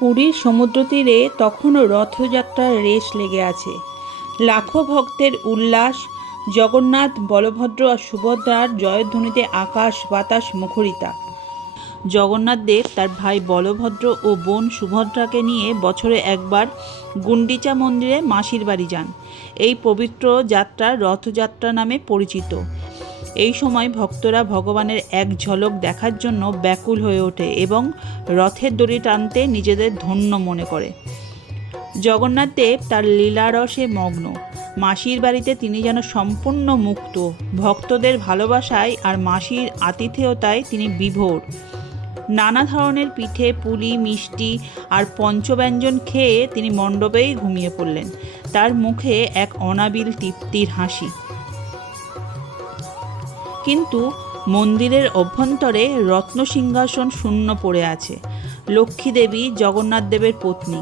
পুরীর সমুদ্র তীরে তখনও রথযাত্রার রেশ লেগে আছে। লাখো ভক্তের উল্লাস, জগন্নাথ, বলভদ্র আর সুভদ্রার জয়ধ্বনিতে আকাশ বাতাস মুখরিতা। জগন্নাথ দেব তার ভাই বলভদ্র ও বোন সুভদ্রাকে নিয়ে বছরে একবার গুন্ডিচা মন্দিরে মাসির বাড়ি যান। এই পবিত্র যাত্রা রথযাত্রা নামে পরিচিত। এই সময় ভক্তরা ভগবানের এক ঝলক দেখার জন্য ব্যাকুল হয়ে ওঠে এবং রথের দড়ি টানতে নিজেদের ধন্য মনে করে। জগন্নাথ দেব তার লীলারসে মগ্ন। মাসির বাড়িতে তিনি যেন সম্পূর্ণ মুক্ত। ভক্তদের ভালোবাসায় আর মাসির আতিথেয়তায় তিনি বিভোর। নানা ধরনের পিঠে পুলি, মিষ্টি আর পঞ্চব্যঞ্জন খেয়ে তিনি মণ্ডপেই ঘুমিয়ে পড়লেন। তার মুখে এক অনাবিল তৃপ্তির হাসি। কিন্তু মন্দিরের অভ্যন্তরে রত্ন সিংহাসন শূন্য পড়ে আছে। লক্ষ্মী দেবী জগন্নাথ দেবের পত্নী।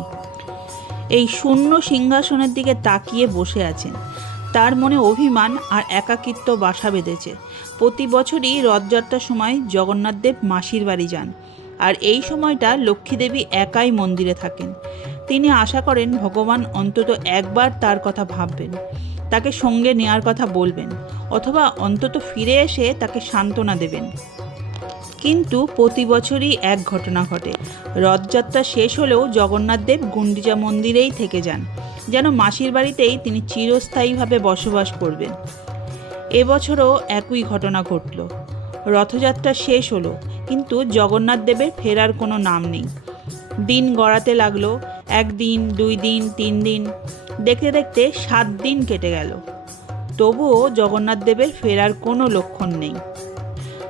এই শূন্য সিংহাসনের দিকে তাকিয়ে বসে আছেন। তার মনে অভিমান আর একাকিত্ব বাসা বেঁধেছে। প্রতি বছরই রথযাত্রার সময় জগন্নাথদেব মাসির বাড়ি যান। আর এই সময়টা লক্ষ্মী দেবী একাই মন্দিরে থাকেন। তিনি আশা করেন ভগবান অন্তত একবার তার কথা ভাববেন। তাকে সঙ্গে নেয়ার কথা বলবেন, অথবা অন্তত ফিরে এসে তাকে সান্ত্বনা দেবেন। কিন্তু প্রতি বছরই এক ঘটনা ঘটে। রথযাত্রা শেষ হলেও জগন্নাথদেব গুন্ডিচা মন্দিরেই থেকে যান, যেন মাসির বাড়িতেই তিনি চিরস্থায়ীভাবে বসবাস করবেন। এবছরও একই ঘটনা ঘটল। রথযাত্রা শেষ হলো, কিন্তু জগন্নাথ দেবের ফেরার কোনো নাম নেই। দিন গড়াতে লাগল, একদিন, দুই দিন, তিন দিন। দেখতে দেখতে সাত দিন কেটে গেল। তবুও জগন্নাথ দেবের ফেরার কোনো লক্ষণ নেই।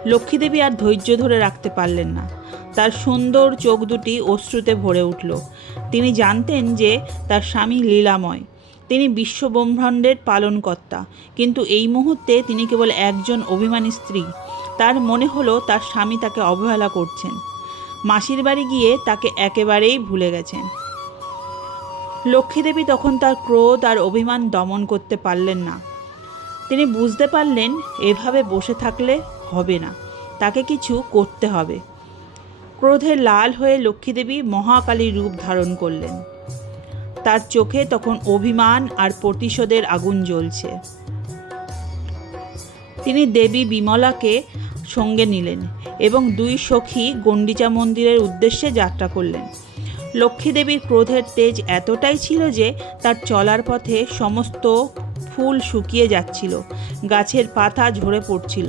লক্ষ্মীদেবী আর ধৈর্য ধরে রাখতে পারলেন না। তার সুন্দর চোখ দুটি অশ্রুতে ভরে উঠল। তিনি জানতেন যে তার স্বামী লীলাময়। তিনি বিশ্বব্রহ্মাণ্ডের পালনকর্তা। কিন্তু এই মুহূর্তে তিনি কেবল একজন অভিমানী স্ত্রী। তার মনে হলো তার স্বামী তাকে অবহেলা করছেন। মাসির বাড়ি গিয়ে তাকে একেবারেই ভুলে গেছেন। লক্ষ্মীদেবী তখন তার ক্রোধ আর অভিমান দমন করতে পারলেন না। তিনি বুঝতে পারলেন, এভাবে বসে থাকলে হবে না। তাকে কিছু করতে হবে। ক্রোধে লাল হয়ে লক্ষ্মীদেবী মহাকালী রূপ ধারণ করলেন। তার চোখে তখন অভিমান আর প্রতিশোধের আগুন জ্বলছে। তিনি দেবী বিমলাকে সঙ্গে নিলেন এবং দুই সখী গণ্ডিচা মন্দিরের উদ্দেশ্যে যাত্রা করলেন। লক্ষ্মীদেবীর ক্রোধের তেজ এতটাই ছিল যে তার চলার পথে সমস্ত ফুল শুকিয়ে যাচ্ছিল, গাছের পাতা ঝরে পড়ছিল,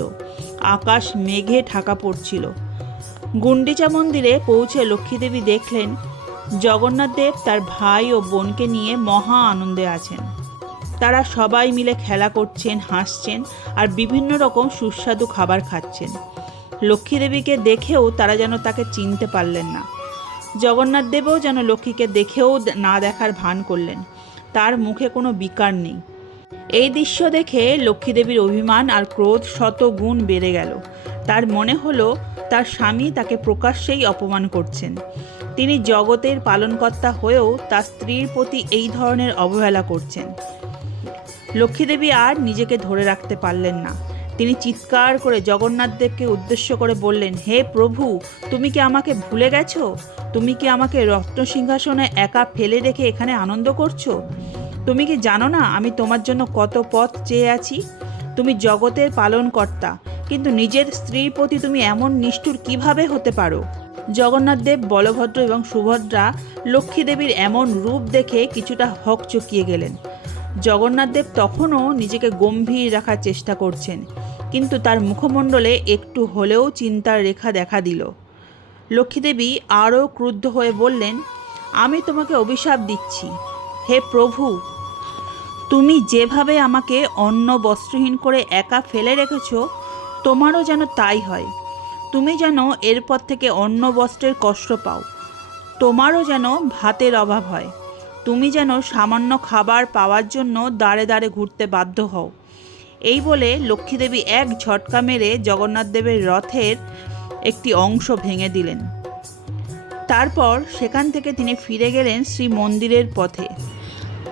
আকাশ মেঘে ঢাকা পড়ছিল। গুন্ডিচা মন্দিরে পৌঁছে লক্ষ্মীদেবী দেখলেন জগন্নাথদেব তার ভাই ও বোনকে নিয়ে মহা আনন্দে আছেন। তারা সবাই মিলে খেলা করছেন, হাসছেন আর বিভিন্ন রকম সুস্বাদু খাবার খাচ্ছেন। লক্ষ্মীদেবীকে দেখেও তারা যেন তাকে চিনতে পারলেন না। জগন্নাথ দেবও যেন লক্ষ্মীকে দেখেও না দেখার ভান করলেন। তার মুখে কোনো বিকার নেই। এই দৃশ্য দেখে লক্ষ্মীদেবীর অভিমান আর ক্রোধ শত গুণ বেড়ে গেল। তার মনে হলো, তার স্বামী তাকে প্রকাশ্যেই অপমান করছেন। তিনি জগতের পালনকর্তা হয়েও তার স্ত্রীর প্রতি এই ধরনের অবহেলা করছেন। লক্ষ্মীদেবী আর নিজেকে ধরে রাখতে পারলেন না। তিনি চিৎকার করে জগন্নাথ দেবকে উদ্দেশ্য করে বললেন, হে প্রভু, তুমি কি আমাকে ভুলে গেছো? তুমি কি আমাকে রত্ন সিংহাসনে একা ফেলে রেখে এখানে আনন্দ করছ? তুমি কি জানো না আমি তোমার জন্য কত পথ চেয়ে আছি? তুমি জগতের পালনকর্তা, কিন্তু নিজের স্ত্রীর প্রতি তুমি এমন নিষ্ঠুর কীভাবে হতে পারো? জগন্নাথ দেব, বলভদ্র এবং সুভদ্রা লক্ষ্মী দেবীর এমন রূপ দেখে কিছুটা হক চকিয়ে গেলেন। জগন্নাথ দেব তখনও নিজেকে গম্ভীর রাখার চেষ্টা করছেন। কিন্তু তার মুখমণ্ডলে একটু হলেও চিন্তার রেখা দেখা দিল। লক্ষ্মীদেবী আরও ক্রুদ্ধ হয়ে বললেন, আমি তোমাকে অভিশাপ দিচ্ছি। হে প্রভু, তুমি যেভাবে আমাকে অন্ন বস্ত্রহীন করে একা ফেলে রেখেছ, তোমারও যেন তাই হয়। তুমি যেন এরপর থেকে অন্ন বস্ত্রের কষ্ট পাও। তোমারও যেন ভাতের অভাব হয়। তুমি যেন সামান্য খাবার পাওয়ার জন্য দাঁড়ে দাঁড়ে ঘুরতে বাধ্য হও। এই বলে লক্ষ্মীদেবী এক ঝটকা মেরে জগন্নাথ দেবের রথের একটি অংশ ভেঙে দিলেন। তারপর সেখান থেকে তিনি ফিরে গেলেন শ্রী মন্দিরের পথে।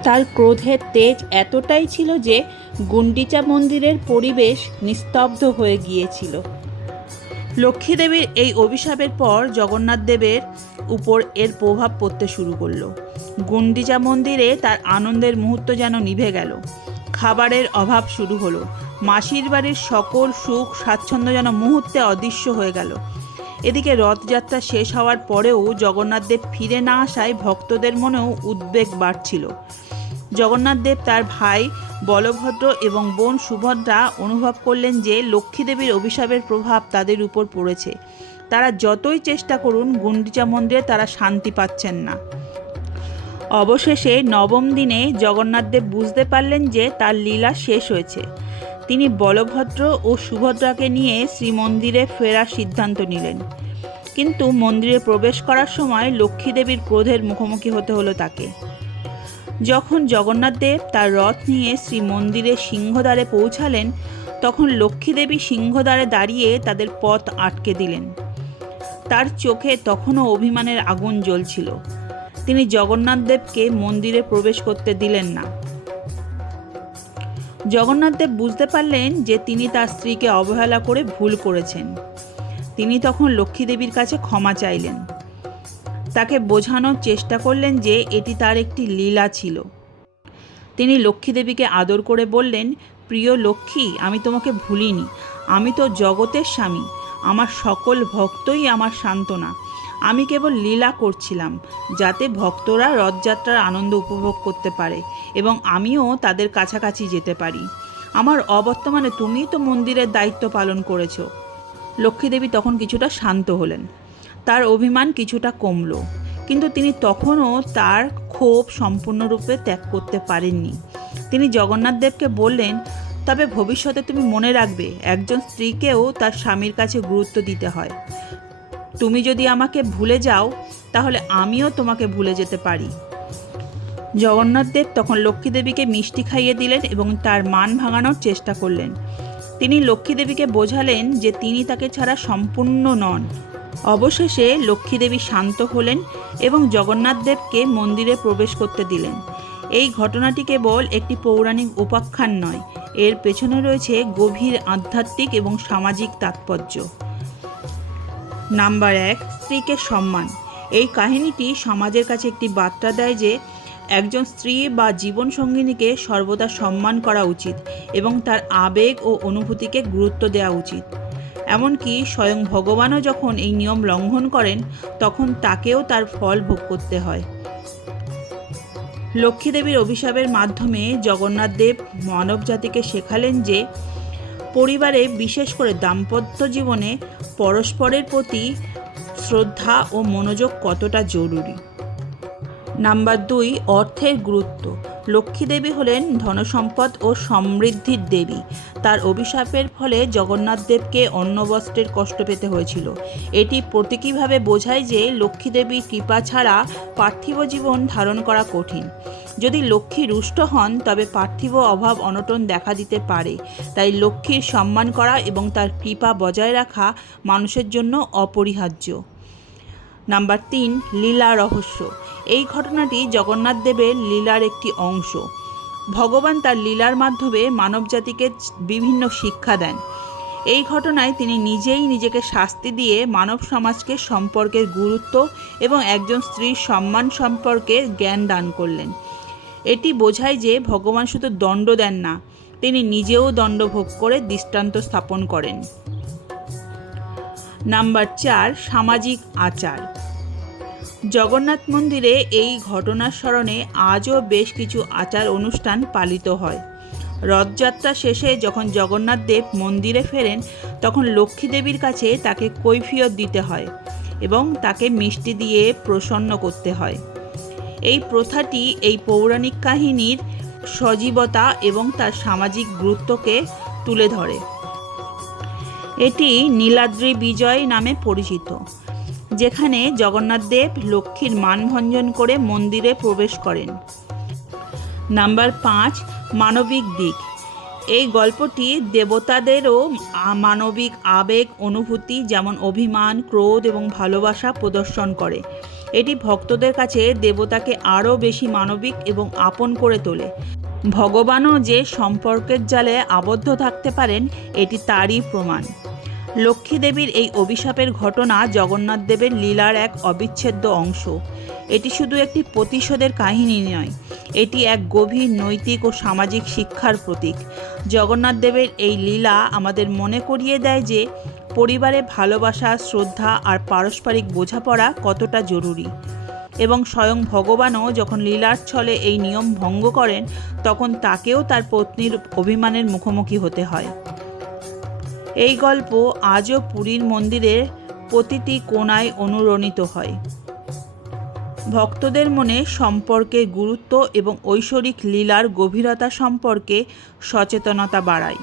তার ক্রোধের তেজ এতটাই ছিল যে, গুন্ডিচা মন্দিরের পরিবেশ নিস্তব্ধ হয়ে গিয়েছিল। লক্ষ্মী দেবীর এই অভিশাপের পর জগন্নাথ দেবের উপর এর প্রভাব পড়তে শুরু করল। গুন্ডিচা মন্দিরে তার আনন্দের মুহূর্ত যেন নিভে গেল। খাবারের অভাব শুরু হলো। মাসির বাড়ির সকল সুখ স্বাচ্ছন্দ্য যেন মুহূর্তে অদৃশ্য হয়ে গেল। এদিকে রথযাত্রা শেষ হওয়ার পরেও জগন্নাথ দেব ফিরে না আসায় ভক্তদের মনেও উদ্বেগ বাড়ছিল। জগন্নাথ দেব তার ভাই বলভদ্র এবং বোন সুভদ্রা অনুভব করলেন যে লক্ষ্মী দেবীর অভিশাপের প্রভাব তাদের উপর পড়েছে। তারা যতই চেষ্টা করুন, গুন্ডিচা মন্দিরে তারা শান্তি পাচ্ছেন না। অবশেষে নবম দিনে জগন্নাথদেব বুঝতে পারলেন যে তার লীলা শেষ হয়েছে। তিনি বলভদ্র ও সুভদ্রাকে নিয়ে শ্রীমন্দিরে ফেরার সিদ্ধান্ত নিলেন। কিন্তু মন্দিরে প্রবেশ করার সময় লক্ষ্মীদেবীর ক্রোধের মুখোমুখি হতে হলো তাকে। যখন জগন্নাথ দেব তার রথ নিয়ে শ্রীমন্দিরের সিংহদ্বারে পৌঁছালেন, তখন লক্ষ্মী দেবী সিংহদ্বারে দাঁড়িয়ে তাদের পথ আটকে দিলেন। তার চোখে তখনও অভিমানের আগুন জ্বলছিল। তিনি জগন্নাথ দেবকে মন্দিরে প্রবেশ করতে দিলেন না। জগন্নাথ দেব বুঝতে পারলেন যে তিনি তার স্ত্রীকে অবহেলা করে ভুল করেছেন। তিনি তখন লক্ষ্মী দেবীর কাছে ক্ষমা চাইলেন। তাকে বোঝানোর চেষ্টা করলেন যে এটি তার একটি লীলা ছিল। তিনি লক্ষ্মী দেবীকে আদর করে বললেন, প্রিয় লক্ষ্মী, আমি তোমাকে ভুলিনি। আমি তো জগতের স্বামী। আমার সকল ভক্তই আমার সান্ত্বনা। আমি কেবল লীলা করছিলাম, যাতে ভক্তরা রথযাত্রার আনন্দ উপভোগ করতে পারে এবং আমিও তাদের কাছাকাছি যেতে পারি। আমার অবর্তমানে তুমিই তো মন্দিরের দায়িত্ব পালন করেছ লক্ষ্মীদেবী তখন কিছুটা শান্ত হলেন। তার অভিমান কিছুটা কমলো। কিন্তু তিনি তখনও তার ক্ষোভ সম্পূর্ণরূপে ত্যাগ করতে পারেননি। তিনি জগন্নাথ দেবকে বললেন, তবে ভবিষ্যতে তুমি মনে রাখবে, একজন স্ত্রীকেও তার স্বামীর কাছে গুরুত্ব দিতে হয়। তুমি যদি আমাকে ভুলে যাও, তাহলে আমিও তোমাকে ভুলে যেতে পারি। জগন্নাথ দেব তখন লক্ষ্মী দেবীকে মিষ্টি খাইয়ে দিলেন এবং তার মান ভাঙানোর চেষ্টা করলেন। তিনি লক্ষ্মী দেবীকে বোঝালেন যে তিনি তাকে ছাড়া সম্পূর্ণ নন। অবশেষে লক্ষ্মী দেবী শান্ত হলেন এবং জগন্নাথ দেবকে মন্দিরে প্রবেশ করতে দিলেন। এই ঘটনাটি কেবল একটি পৌরাণিক উপাখ্যান নয়, এর পেছনে রয়েছে গভীর আধ্যাত্মিক এবং সামাজিক তাৎপর্য। নাম্বার এক, স্ত্রীকে সম্মান। এই কাহিনীটি সমাজের কাছে একটি বার্তা দেয় যে, একজন স্ত্রী বা জীবন সঙ্গিনীকে সর্বদা সম্মান করা উচিত এবং তার আবেগ ও অনুভূতিকে গুরুত্ব দেওয়া উচিত। এমনকি স্বয়ং ভগবানও যখন এই নিয়ম লঙ্ঘন করেন, তখন তাকেও তার ফল ভোগ করতে হয়। লক্ষ্মী দেবীর অভিশাপের মাধ্যমে জগন্নাথ দেব মানব জাতিকে শেখালেন যে, পরিবারে বিশেষ করে দাম্পত্য জীবনে পরস্পরের প্রতি শ্রদ্ধা ও মনোযোগ কতটা জরুরি। নাম্বার দুই, অর্থের গুরুত্ব। লক্ষ্মী দেবী হলেন ধনসম্পদ ও সমৃদ্ধির দেবী। তার অভিশাপের ফলে জগন্নাথ দেবকে অন্নবস্ত্রের কষ্ট পেতে হয়েছিল। এটি প্রতীকীভাবে বোঝায় যে লক্ষ্মী দেবীর কৃপা ছাড়া পার্থিব জীবন ধারণ করা কঠিন। যদি লক্ষ্মী রুষ্ট হন, তবে পার্থিব অভাব অনটন দেখা দিতে পারে। তাই লক্ষ্মীর সম্মান করা এবং তার কৃপা বজায় রাখা মানুষের জন্য অপরিহার্য। নাম্বার তিন, লীলা রহস্য। এই ঘটনাটি জগন্নাথ দেবের লীলার একটি অংশ। ভগবান তার লীলার মাধ্যমে মানবজাতিকে বিভিন্ন শিক্ষা দেন। এই ঘটনায় তিনি নিজেই নিজেকে শাস্তি দিয়ে মানব সমাজকে সম্পর্কের গুরুত্ব এবং একজন স্ত্রীর সম্মান সম্পর্কে জ্ঞান দান করলেন। এটি বোঝায় যে ভগবান শুধু দণ্ড দেন না, তিনি নিজেও দণ্ড ভোগ করে দৃষ্টান্ত স্থাপন করেন। নাম্বার চার, সামাজিক আচার। জগন্নাথ মন্দিরে এই ঘটনার স্মরণে আজও বেশ কিছু আচার অনুষ্ঠান পালিত হয়। রথযাত্রা শেষে যখন জগন্নাথ দেব মন্দিরে ফেরেন, তখন লক্ষ্মী দেবীর কাছে তাকে কৈফিয়ত দিতে হয় এবং তাকে মিষ্টি দিয়ে প্রসন্ন করতে হয়। এই প্রথাটি এই পৌরাণিক কাহিনীর সজীবতা এবং তার সামাজিক গুরুত্বকে তুলে ধরে। এটি নীলাদ্রি বিজয় নামে পরিচিত। যেখানে জগন্নাথ দেব লক্ষ্মীর মানভঞ্জন করে মন্দিরে প্রবেশ করেন। নাম্বার পাঁচ, মানবিক দিক। এই গল্পটি দেবতাদেরও মানবিক আবেগ, অনুভূতি যেমন অভিমান, ক্রোধ এবং ভালোবাসা প্রদর্শন করে। এটি ভক্তদের কাছে দেবতাকে আরও বেশি মানবিক এবং আপন করে তোলে। ভগবানও যে সম্পর্কের জালে আবদ্ধ থাকতে পারেন, এটি তারই প্রমাণ। লক্ষ্মী দেবীর এই অভিশাপের ঘটনা জগন্নাথ দেবের লীলার এক অবিচ্ছেদ্য অংশ। এটি শুধু একটি প্রতিশোধের কাহিনী নয়, এটি এক গভীর নৈতিক ও সামাজিক শিক্ষার প্রতীক। জগন্নাথ দেবের এই লীলা আমাদের মনে করিয়ে দেয় যে, পরিবারে ভালোবাসা, শ্রদ্ধা আর পারস্পরিক বোঝাপড়া কতটা জরুরি। এবং স্বয়ং ভগবানও যখন লীলার ছলে এই নিয়ম ভঙ্গ করেন, তখন তাকেও তার পত্নীর অভিমানের মুখোমুখি হতে হয়। এই গল্প আজও পুরীর মন্দিরের প্রতিটি কোণায় অনুরণিত হয়। ভক্তদের মনে সম্পর্কের গুরুত্ব এবং ঐশ্বরিক লীলার গভীরতা সম্পর্কে সচেতনতা বাড়ায়।